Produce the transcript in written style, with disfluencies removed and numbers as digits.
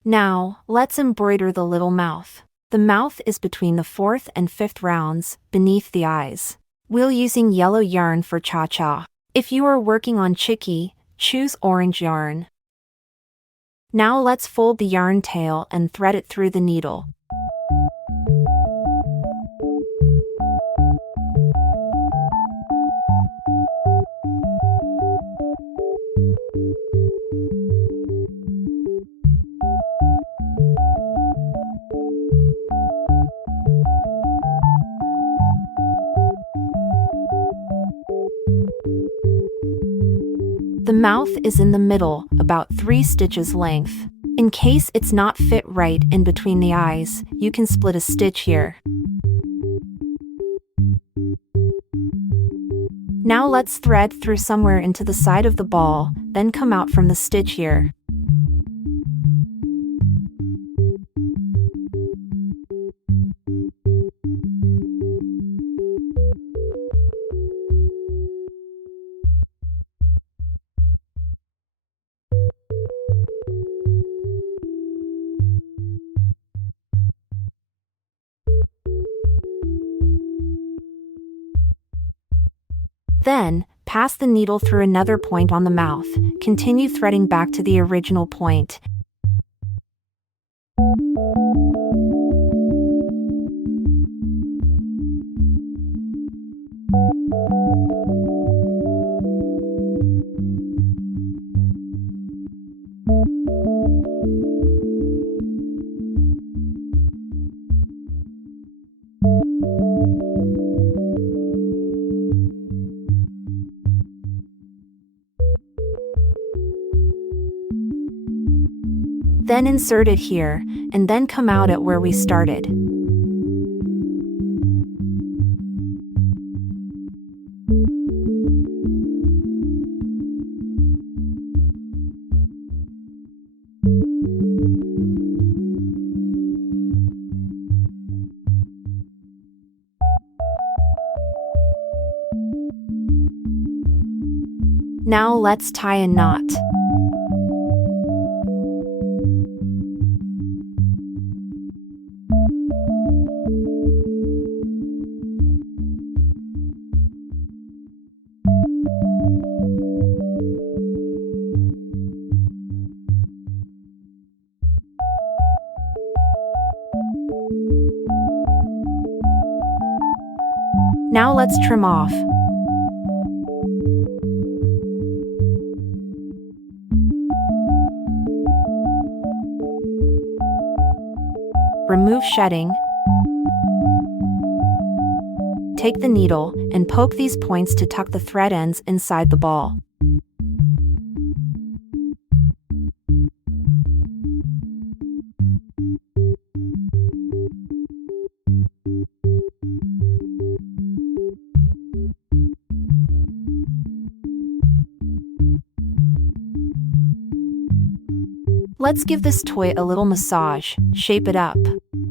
Now, let's embroider the little mouth. The mouth is between the 4th and 5th rounds, beneath the eyes. We're using yellow yarn for Chacha. If you are working on Chicky, choose orange yarn. Now let's fold the yarn tail and thread it through the needle. The mouth is in the middle, about 3 stitches length. In case it's not fit right in between the eyes, you can split a stitch here. Now let's thread through somewhere into the side of the ball, then come out from the stitch here. Then, pass the needle through another point on the mouth. Continue threading back to the original point. Then insert it here, and then come out at where we started. Now let's tie a knot. Now let's trim off. Remove shedding. Take the needle and poke these points to tuck the thread ends inside the ball. Let's give this toy a little massage, shape it up.